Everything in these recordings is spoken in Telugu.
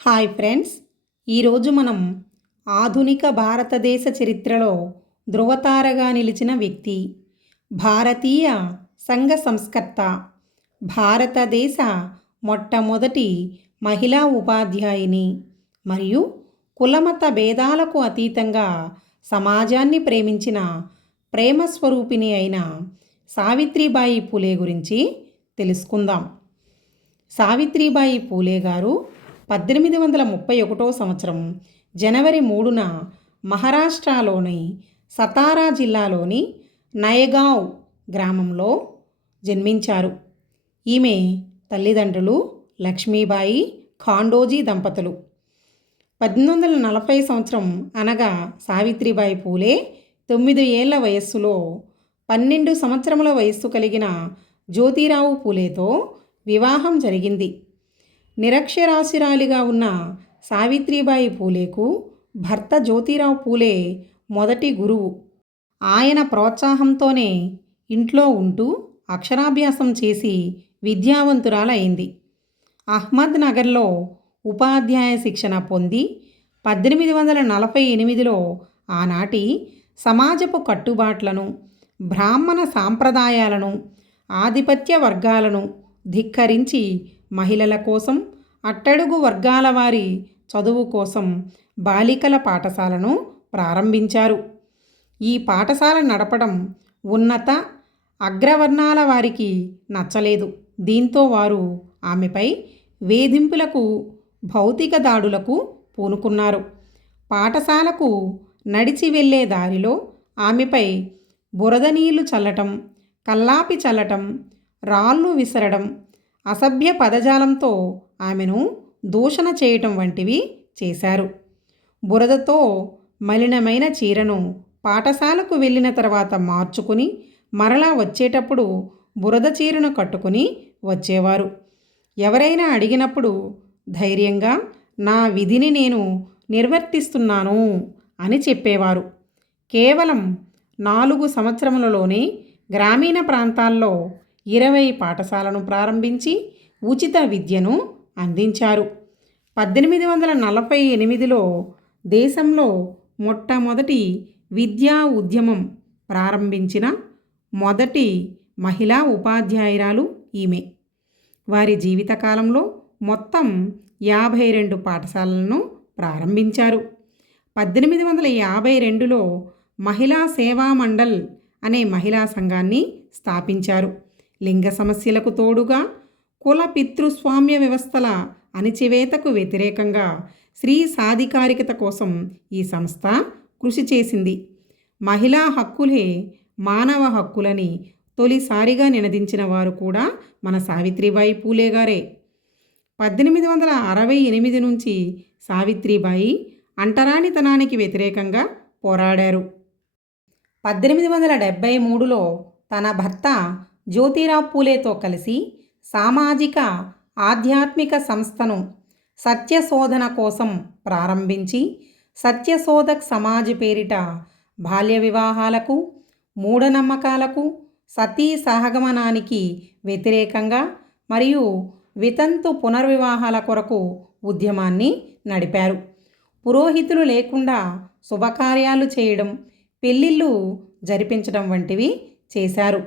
Hi friends. ఈరోజు మనం ఆధునిక భారతదేశ చరిత్రలో ధృవతారగా నిలిచిన వ్యక్తి భారతీయ సంఘ సంస్కర్త భారతదేశ మొట్టమొదటి మహిళా ఉపాధ్యాయుని మరియు కులమత భేదాలకు అతీతంగా సమాజాన్ని ప్రేమించిన ప్రేమస్వరూపిణి అయిన సావిత్రిబాయి పూలే గురించి తెలుసుకుందాం. సావిత్రిబాయి పూలే గారు పద్దెనిమిది వందల ముప్పై ఒకటో సంవత్సరం జనవరి మూడున మహారాష్ట్రలోని సతారా జిల్లాలోని నయగావ్ గ్రామంలో జన్మించారు. ఈమె తల్లిదండ్రులు లక్ష్మీబాయి ఖాండోజీ దంపతులు. పద్దెనిమిది వందల నలభై సంవత్సరం అనగా సావిత్రిబాయి పూలే తొమ్మిది ఏళ్ళ వయస్సులో పన్నెండు సంవత్సరముల వయస్సు కలిగిన జ్యోతిరావు పూలేతో వివాహం జరిగింది. నిరక్షరాస్యురాలిగా ఉన్న సావిత్రిబాయి పూలేకు భర్త జ్యోతిరావు పూలే మొదటి గురువు. ఆయన ప్రోత్సాహంతోనే ఇంట్లో ఉంటూ అక్షరాభ్యాసం చేసి విద్యావంతురాలైంది. అహ్మద్ నగర్లో ఉపాధ్యాయ శిక్షణ పొంది పద్దెనిమిది వందల నలభై ఎనిమిదిలో ఆనాటి సమాజపు కట్టుబాట్లను బ్రాహ్మణ సాంప్రదాయాలను ఆధిపత్య వర్గాలను ధిక్కరించి మహిళల కోసం అట్టడుగు వర్గాల వారి చదువు కోసం బాలికల పాఠశాలను ప్రారంభించారు. ఈ పాఠశాల నడపడం ఉన్నత అగ్రవర్ణాల వారికి నచ్చలేదు. దీంతో వారు ఆమెపై వేధింపులకు భౌతిక దాడులకు పూనుకున్నారు. పాఠశాలకు నడిచి వెళ్ళే దారిలో ఆమెపై బురద నీళ్ళు చల్లటం కల్లాపి చల్లటం రాళ్ళు విసరడం అసభ్య పదజాలంతో ఆమెను దూషణ చేయటం వంటివి చేశారు. బురదతో మలినమైన చీరను పాఠశాలకు వెళ్ళిన తర్వాత మార్చుకుని మరలా వచ్చేటప్పుడు బురద చీరను కట్టుకుని వచ్చేవారు. ఎవరైనా అడిగినప్పుడు ధైర్యంగా నా విధిని నేను నిర్వర్తిస్తున్నాను అని చెప్పేవారు. కేవలం నాలుగు సంవత్సరములలోనే గ్రామీణ ప్రాంతాల్లో ఇరవై పాఠశాలను ప్రారంభించి ఉచిత విద్యను అందించారు. పద్దెనిమిది వందల నలభై ఎనిమిదిలో దేశంలో మొట్టమొదటి విద్యా ఉద్యమం ప్రారంభించిన మొదటి మహిళా ఉపాధ్యాయురాలు ఈమె. వారి జీవితకాలంలో మొత్తం యాభై రెండు పాఠశాలలను ప్రారంభించారు. పద్దెనిమిది వందల యాభై రెండులో మహిళా సేవా మండల్ అనే మహిళా సంఘాన్ని స్థాపించారు. లింగ సమస్యలకు తోడుగా కుల పితృస్వామ్య వ్యవస్థల అణిచివేతకు వ్యతిరేకంగా స్త్రీ సాధికారికత కోసం ఈ సంస్థ కృషి చేసింది. మహిళా హక్కులే మానవ హక్కులని తొలిసారిగా నినదించిన వారు కూడా మన సావిత్రిబాయి పూలే గారే. పద్దెనిమిది వందల అరవై ఎనిమిది నుంచి సావిత్రిబాయి అంటరానితనానికి వ్యతిరేకంగా పోరాడారు. పద్దెనిమిది వందల డెబ్భై మూడులో తన భర్త జ్యోతిరావు పూలేతో కలిసి సామాజిక ఆధ్యాత్మిక సంస్థను సత్యశోధన కోసం ప్రారంభించి సత్యశోధక్ సమాజ్ పేరిట బాల్య వివాహాలకు మూఢనమ్మకాలకు సతీ సహగమనానికి వ్యతిరేకంగా మరియు వితంతు పునర్వివాహాల కొరకు ఉద్యమాన్ని నడిపారు. పురోహితులు లేకుండా శుభకార్యాలు చేయడం పెళ్ళిళ్ళు జరిపించడం వంటివి చేశారు.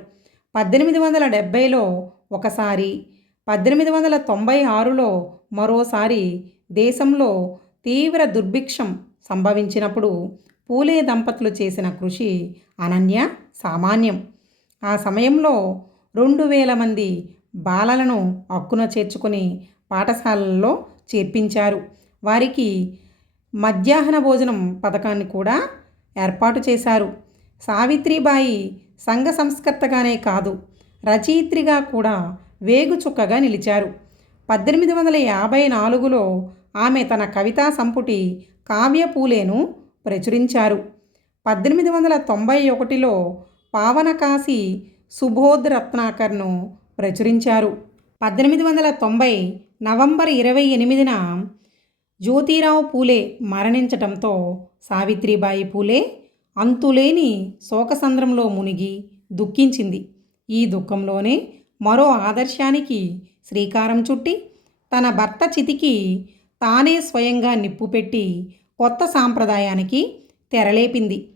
పద్దెనిమిది వందల డెబ్భైలో ఒకసారి పద్దెనిమిది వందల తొంభై ఆరులో మరోసారి దేశంలో తీవ్ర దుర్భిక్షం సంభవించినప్పుడు పూలే దంపతులు చేసిన కృషి అనన్య సామాన్యం. ఆ సమయంలో రెండు వేల మంది బాలలను హక్కున చేర్చుకొని పాఠశాలల్లో చేర్పించారు. వారికి మధ్యాహ్న భోజనం పథకాన్ని కూడా ఏర్పాటు చేశారు. సావిత్రిబాయి సంఘ సంస్కర్తగానే కాదు రచయిత్రిగా కూడా వేగుచుక్కగా నిలిచారు. పద్దెనిమిది వందల యాభై నాలుగులో ఆమె తన కవితా సంపుటి కావ్యపూలేను ప్రచురించారు. పద్దెనిమిది వందల తొంభై ఒకటిలో పావనకాశి సుబోధ్ రత్నాకర్ను ప్రచురించారు. పద్దెనిమిది వందల తొంభై నవంబర్ ఇరవై ఎనిమిదిన జ్యోతిరావు పూలే మరణించటంతో సావిత్రిబాయి పూలే అంతులేని శోకసంద్రంలో మునిగి దుఃఖించింది. ఈ దుఃఖంలోనే మరో ఆదర్శానికి శ్రీకారం చుట్టి తన భర్త చితికి తానే స్వయంగా నిప్పు పెట్టి కొత్త సాంప్రదాయానికి తెరలేపింది.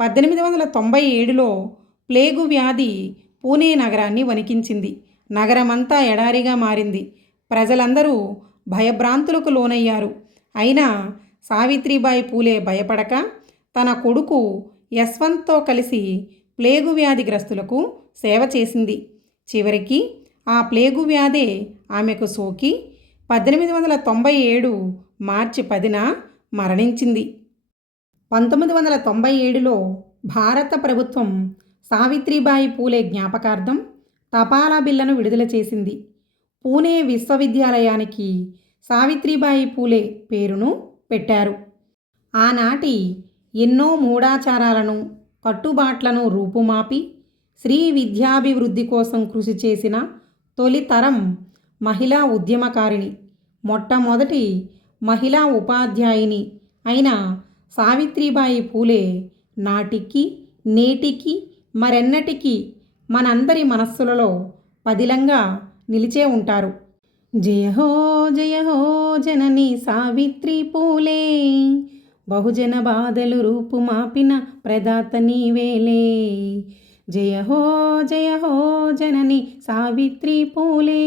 పద్దెనిమిది వందల తొంభై ఏడులో ప్లేగు వ్యాధి పూణే నగరాన్ని వణికించింది. నగరమంతా ఎడారిగా మారింది. ప్రజలందరూ భయభ్రాంతులకు లోనయ్యారు. అయినా సావిత్రిబాయి పూలే భయపడక తన కొడుకు యశ్వంత్తో కలిసి ప్లేగు వ్యాధిగ్రస్తులకు సేవ చేసింది. చివరికి ఆ ప్లేగు వ్యాధే ఆమెకు సోకి పద్దెనిమిది వందల తొంభై ఏడు మార్చి పదిన మరణించింది. పంతొమ్మిది వందల తొంభై ఏడులో భారత ప్రభుత్వం సావిత్రిబాయి పూలే జ్ఞాపకార్థం తపాలా బిల్లను విడుదల చేసింది. పూణే విశ్వవిద్యాలయానికి సావిత్రిబాయి పూలే పేరును పెట్టారు. ఆనాటి ఎన్నో మూఢాచారాలను కట్టుబాట్లను రూపుమాపి స్త్రీ విద్యాభివృద్ధి కోసం కృషి చేసిన తొలి తరం మహిళా ఉద్యమకారిణి మొట్టమొదటి మహిళా ఉపాధ్యాయుని అయిన సావిత్రిబాయి పూలే నాటికి నేటికి మరెన్నటికి మనందరి మనస్సులలో పదిలంగా నిలిచే ఉంటారు. జయ హో జయ హో జనని సావిత్రి పూలే! బహుజన బాధలు రూపుమాపిన ప్రదాత నీవేలే. జయ హో జయ హో జనని సావిత్రి పూలే.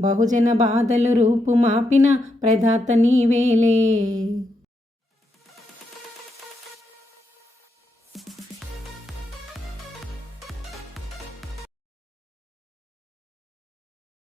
బహుజన బాధలు రూపుమాపిన ప్రదాత నీవేలే.